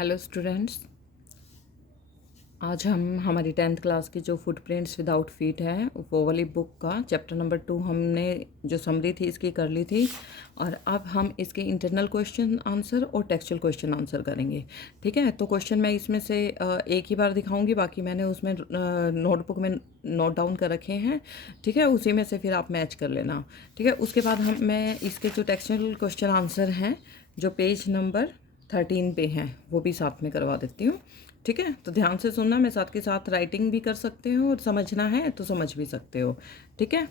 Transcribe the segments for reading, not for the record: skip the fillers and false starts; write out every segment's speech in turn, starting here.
Hello students. आज हम हमारी 10th क्लास की जो फुटप्रिंट्स विदाउट फीट है वो वाली बुक का चैप्टर नंबर 2 हमने जो समरी थी इसकी कर ली थी। और अब हम इसके इंटरनल क्वेश्चन आंसर और टेक्सचुअल क्वेश्चन आंसर करेंगे। ठीक है, तो क्वेश्चन मैं इसमें से एक ही बार दिखाऊंगी, बाकी मैंने उसमें नोटबुक में नोट डाउन कर रखे हैं। ठीक है, उसी में से फिर आप मैच कर लेना। ठीक है, उसके बाद मैं इसके जो टेक्सचुअल क्वेश्चन आंसर हैं जो पेज नंबर 13 पे हैं वो भी साथ में करवा देती हूँ। ठीक है, तो ध्यान से सुनना, मैं साथ के साथ राइटिंग भी कर सकते हो और समझना है तो समझ भी सकते हो। ठीक है,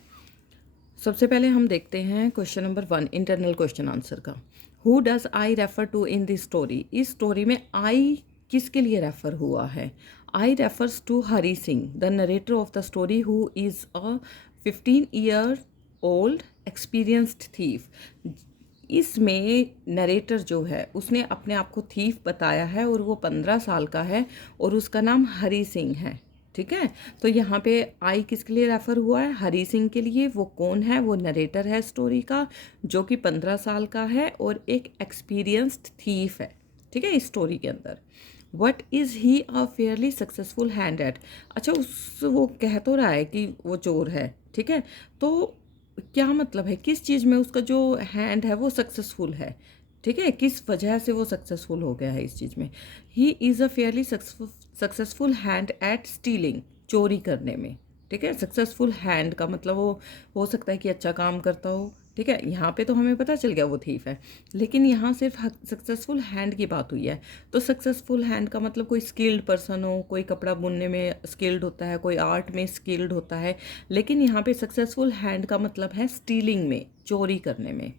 सबसे पहले हम देखते हैं question number 1 internal question answer का। Who does I refer to in this story? इस स्टोरी में आई किसके लिए रेफर हुआ है? I refers to Hari Singh the narrator of the story who is a 15 year old experienced thief. इसमें narrator जो है उसने अपने आप को थीफ बताया है और वो 15 साल का है और उसका नाम हरी सिंह है। ठीक है, तो यहाँ पे आई किसके लिए रेफर हुआ है? हरी सिंह के लिए। वो कौन है? वो नरेटर है स्टोरी का, जो कि 15 साल का है और एक एक्सपीरियंस्ड थीफ है। ठीक है, इस स्टोरी के अंदर what is he a fairly successful hand eight. अच्छा, वो कह तो रहा है कि वो चोर है। ठीक है, तो क्या मतलब है, किस चीज़ में उसका जो हैंड है वो सक्सेसफुल है? ठीक है, किस वजह से वो सक्सेसफुल हो गया है इस चीज़ में? He is a fairly successful hand eight stealing, चोरी करने में। ठीक है, सक्सेसफुल हैंड का मतलब वो हो सकता है कि अच्छा काम करता हो। ठीक है, यहाँ पे तो हमें पता चल गया वो थीफ है, लेकिन यहाँ सिर्फ सक्सेसफुल हैंड की बात हुई है। तो सक्सेसफुल हैंड का मतलब कोई स्किल्ड पर्सन हो, कोई कपड़ा बुनने में स्किल्ड होता है, कोई आर्ट में स्किल्ड होता है। लेकिन यहाँ पे सक्सेसफुल हैंड का मतलब है स्टीलिंग में, चोरी करने में।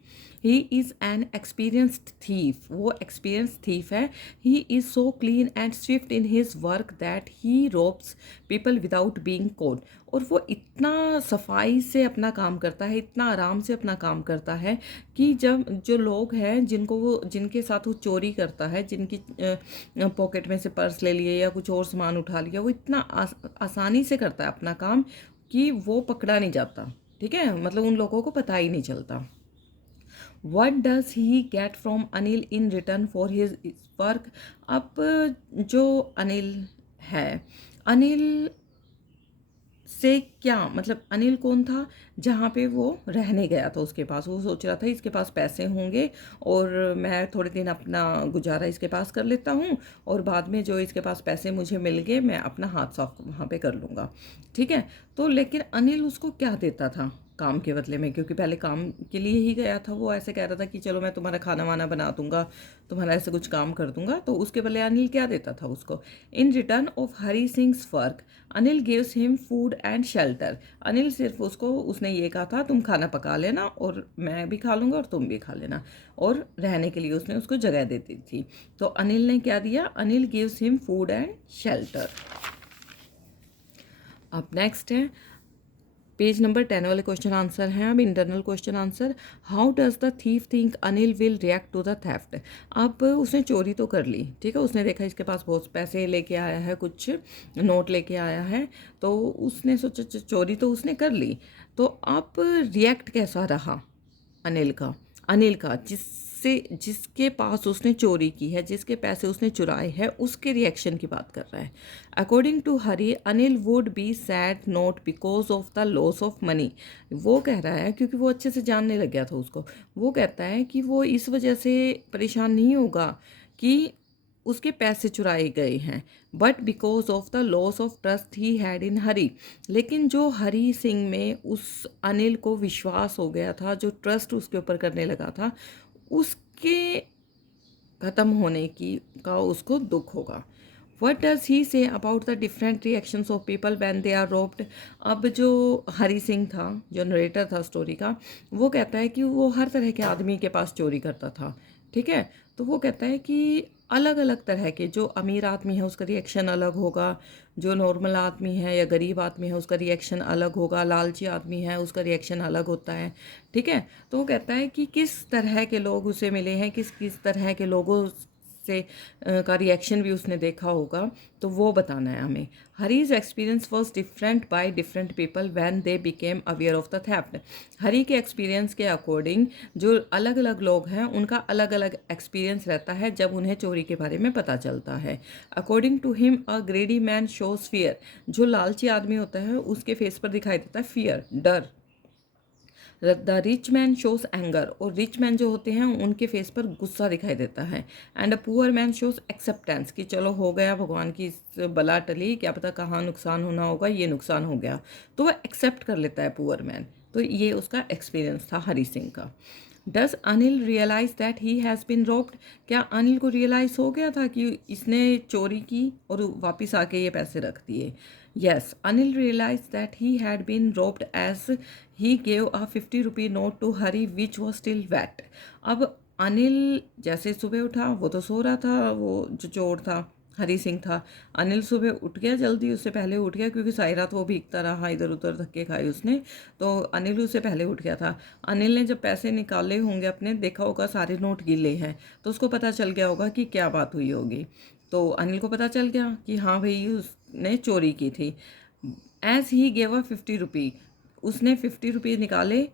He is an experienced thief, वो एक्सपीरियंस थीफ है। He is so clean and swift in his work that he robs people without being caught. और वो इतना सफाई से अपना काम करता है, इतना आराम से अपना काम करता है कि जब जो लोग हैं जिनके साथ वो चोरी करता है, जिनकी पॉकेट में से पर्स ले लिए या कुछ और सामान उठा लिया, वो इतना आसानी से करता है अपना काम कि वो पकड़ा नहीं जाता। ठीक है, मतलब उन लोगों को पता ही नहीं चलता। What does he get from Anil in return for his work? अब जो अनिल है, अनिल से क्या मतलब, अनिल कौन था? जहाँ पे वो रहने गया था उसके पास, वो सोच रहा था इसके पास पैसे होंगे और मैं थोड़े दिन अपना गुजारा इसके पास कर लेता हूँ और बाद में जो इसके पास पैसे मुझे मिल गए मैं अपना हाथ साफ वहाँ पे कर लूँगा। ठीक है, तो लेकिन अनिल उसको क्या देता था काम के बदले में? क्योंकि पहले काम के लिए ही गया था, वो ऐसे कह रहा था कि चलो मैं तुम्हारा खाना वाना बना दूंगा, तुम्हारा ऐसे कुछ काम कर दूंगा। तो उसके बदले अनिल क्या देता था उसको? In return of Hari sings work Anil gives him food and shelter. Anil सिर्फ उसको, उसने ये कहा था तुम खाना पका लेना और मैं भी खा लूँगा और तुम भी खा लेना, और रहने के लिए उसने उसको जगह दे दी थी। तो अनिल ने क्या दिया? Anil gives him food and shelter. अब नेक्स्ट है पेज नंबर 10 वाले क्वेश्चन आंसर हैं। अब internal question answer. How does the thief think Anil will react to the theft? अब उसने चोरी तो कर ली, ठीक है, उसने देखा इसके पास बहुत पैसे लेके आया है, कुछ नोट लेके आया है, तो उसने सोचा चोरी तो उसने कर ली, तो अब रिएक्ट कैसा रहा अनिल का जिसके पास उसने चोरी की है, जिसके पैसे उसने चुराए हैं, उसके रिएक्शन की बात कर रहा है। According to Hari Anil would be sad not because of the loss of money. वो कह रहा है, क्योंकि वो अच्छे से जानने लग गया था उसको, वो कहता है कि वो इस वजह से परेशान नहीं होगा कि उसके पैसे चुराए गए हैं, but because of the loss of trust he had in Hari. लेकिन जो हरी सिंह में उस अनिल को विश्वास हो गया था, जो ट्रस्ट उसके ऊपर करने लगा था, उसके ख़त्म होने की का उसको दुख होगा। What does he say about the different reactions of people when they are robbed? अब जो हरी सिंह था, जो नरेटर था स्टोरी का, वो कहता है कि वो हर तरह के आदमी के पास चोरी करता था। ठीक है, तो वो कहता है कि अलग अलग तरह के, जो अमीर आदमी है उसका रिएक्शन अलग होगा, जो नॉर्मल आदमी है या गरीब आदमी है उसका रिएक्शन अलग होगा, लालची आदमी है उसका रिएक्शन अलग होता है। ठीक है, तो वो कहता है कि किस तरह के लोग उसे मिले हैं, किस किस तरह के लोगों से का रिएक्शन भी उसने देखा होगा, तो वो बताना है हमें। Hari's experience was different by different people when they became aware of the theft. Hari के एक्सपीरियंस के अकॉर्डिंग जो अलग अलग लोग हैं उनका अलग अलग एक्सपीरियंस रहता है जब उन्हें चोरी के बारे में पता चलता है। According to him a greedy man shows fear. जो लालची आदमी होता है उसके फेस पर दिखाई देता है फियर, डर। The rich man shows anger. और रिच मैन जो होते हैं उनके फेस पर गुस्सा दिखाई देता है। And a poor man shows acceptance, कि चलो हो गया, भगवान की बला टली, क्या पता कहाँ नुकसान होना होगा, ये नुकसान हो गया, तो वह एक्सेप्ट कर लेता है पुअर मैन। तो ये उसका एक्सपीरियंस था हरी सिंह का। Does Anil realise that he has been robbed. क्या अनिल को रियलाइज हो गया था कि इसने चोरी की और वापस आके ये पैसे रख दिए? Yes, Anil realise that he had been robbed as he gave a 50 rupee note to Hari which was still wet. अब अनिल जैसे सुबह उठा, वो तो सो रहा था, वो जो चोर था हरी सिंह था। अनिल सुबह उठ गया जल्दी, उससे पहले उठ गया क्योंकि सारी रात वो भीगता रहा, इधर उधर धक्के खाए उसने, तो अनिल उससे पहले उठ गया था। अनिल ने जब पैसे निकाले होंगे अपने, देखा होगा सारे नोट गीले हैं, तो उसको पता चल गया होगा कि क्या बात हुई होगी। तो अनिल को पता चल गया कि हाँ भाई उसने चोरी की थी। एज ही गेव अ 50 रुपी, उसने 50 रुपीज़ निकाले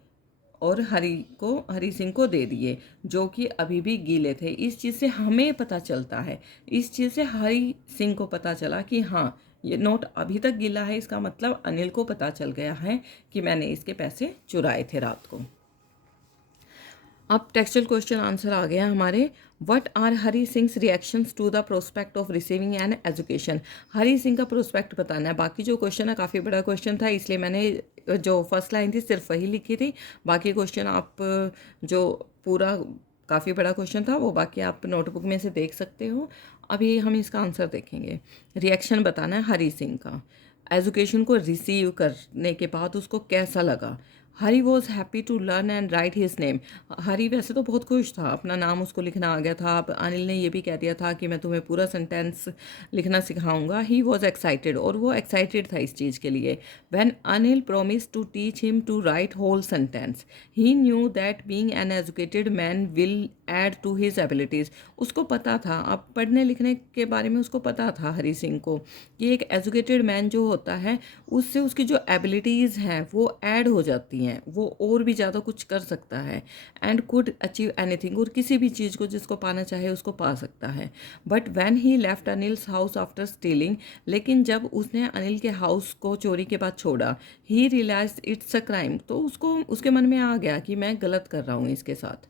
और हरी सिंह को दे दिए, जो कि अभी भी गीले थे। इस चीज़ से हमें पता चलता है, इस चीज़ से हरी सिंह को पता चला कि हाँ ये नोट अभी तक गीला है, इसका मतलब अनिल को पता चल गया है कि मैंने इसके पैसे चुराए थे रात को। अब टेक्सचुअल क्वेश्चन आंसर आ गया हमारे। What are Hari Singh's reactions to the prospect of receiving an education. Hari Singh का प्रोस्पेक्ट बताना है। बाकी जो क्वेश्चन है काफ़ी बड़ा क्वेश्चन था, इसलिए मैंने जो फर्स्ट लाइन थी सिर्फ वही लिखी थी। बाकी क्वेश्चन आप जो पूरा काफ़ी बड़ा क्वेश्चन था वो बाकी आप नोटबुक में से देख सकते हो। अभी हम इसका आंसर देखेंगे। रिएक्शन बताना है हरी सिंह का। एजुकेशन को रिसीव करने के बाद उसको कैसा लगा। Hari was happy to learn and write his name. Hari वैसे तो बहुत खुश था, अपना नाम उसको लिखना आ गया था। अब अनिल ने ये भी कह दिया था कि मैं तुम्हें पूरा सेंटेंस लिखना सिखाऊंगा। ही वॉज एक्साइटेड, और वो एक्साइटेड था इस चीज़ के लिए। When Anil promise to teach him to write whole sentence, he knew that being an educated man will add to his abilities. उसको पता था, अब पढ़ने लिखने के बारे में उसको पता था हरी सिंह को कि एक एजुकेटेड मैन जो होता है उससे उसकी जो एबिलिटीज़ हैं वो ऐड हो जाती हैं, वो और भी ज़्यादा कुछ कर सकता है। एंड कुड अचीव एनीथिंग, और किसी भी चीज़ को जिसको पाना चाहे उसको पा सकता है। But when he left Anil's house after stealing, लेकिन जब उसने अनिल के हाउस को चोरी के बाद छोड़ा, ही रियलाइज इट्स अ क्राइम, तो उसको उसके मन में आ गया कि मैं गलत कर रहा हूँ इसके साथ।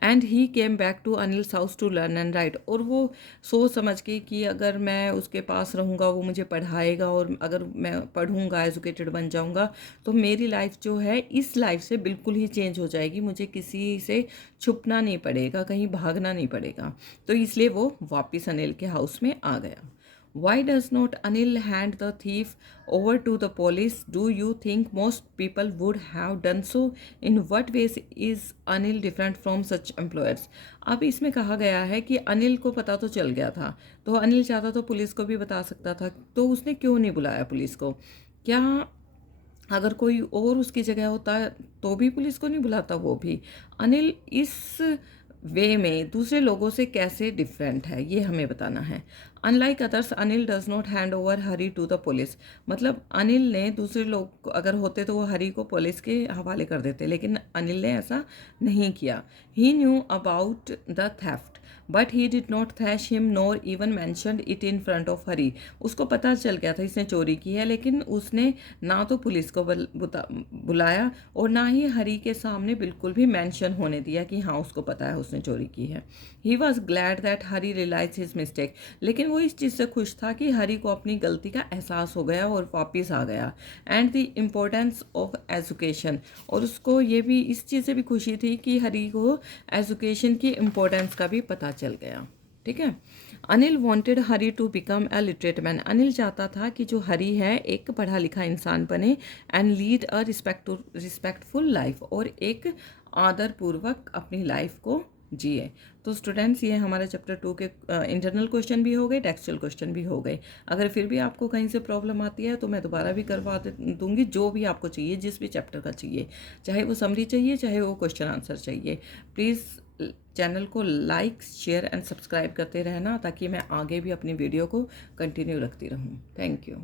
And he came back to Anil's house to learn and write, और वो सोच समझ के कि अगर मैं उसके पास रहूँगा वो मुझे पढ़ाएगा, और अगर मैं पढ़ूँगा एजुकेटेड बन जाऊँगा तो मेरी लाइफ जो है इस लाइफ से बिल्कुल ही चेंज हो जाएगी, मुझे किसी से छुपना नहीं पड़ेगा, कहीं भागना नहीं पड़ेगा। तो इसलिए वो वापस अनिल के हाउस में आ गया। Why does not Anil hand the thief over to the police? Do you think most people would have done so? In what ways is Anil different from such employers? अब इसमें कहा गया है कि अनिल को पता तो चल गया था, तो अनिल चाहता तो पुलिस को भी बता सकता था, तो उसने क्यों नहीं बुलाया पुलिस को? क्या अगर कोई और उसकी जगह होता तो भी पुलिस को नहीं बुलाता वो भी? अनिल इस वे में दूसरे लोगों से कैसे डिफरेंट है, ये हमें बताना है। Unlike others Anil does not hand over Hari to the police. मतलब अनिल ने, दूसरे लोग अगर होते तो वो हरी को पुलिस के हवाले कर देते, लेकिन अनिल ने ऐसा नहीं किया। He knew about the theft but he did not thrash him nor even mentioned it in front of Hari. उसको पता चल गया था इसने चोरी की है, लेकिन उसने ना तो पुलिस को बुलाया और ना ही हरी के सामने बिल्कुल भी मेंशन होने दिया कि हाँ उसको पता है उसने चोरी की है। He was glad that Hari realise his mistake, लेकिन वो इस चीज़ से खुश था कि हरी को अपनी गलती का एहसास हो गया और वापस आ गया। And the importance of education, और उसको ये भी इस चीज़ से भी खुशी थी कि हरी को एजुकेशन की इम्पोर्टेंस का भी पता चल गया। ठीक है। Anil wanted Hari to become a literate man. Anil चाहता था कि जो हरी है एक पढ़ा लिखा इंसान बने and lead a respectful life, और एक आदरपूर्वक अपनी लाइफ को जिए। तो स्टूडेंट्स, ये हमारे चैप्टर 2 के इंटरनल क्वेश्चन भी हो गए, टेक्सचुअल क्वेश्चन भी हो गए। अगर फिर भी आपको कहीं से प्रॉब्लम आती है तो मैं दोबारा भी करवा दूंगी, जो भी आपको चाहिए, जिस भी चैप्टर का चाहिए, चाहे वो समरी चाहिए चाहे वो क्वेश्चन आंसर चाहिए। प्लीज़ चैनल को लाइक, शेयर एंड सब्सक्राइब करते रहना ताकि मैं आगे भी अपनी वीडियो को कंटिन्यू रखती रहूँ। Thank you.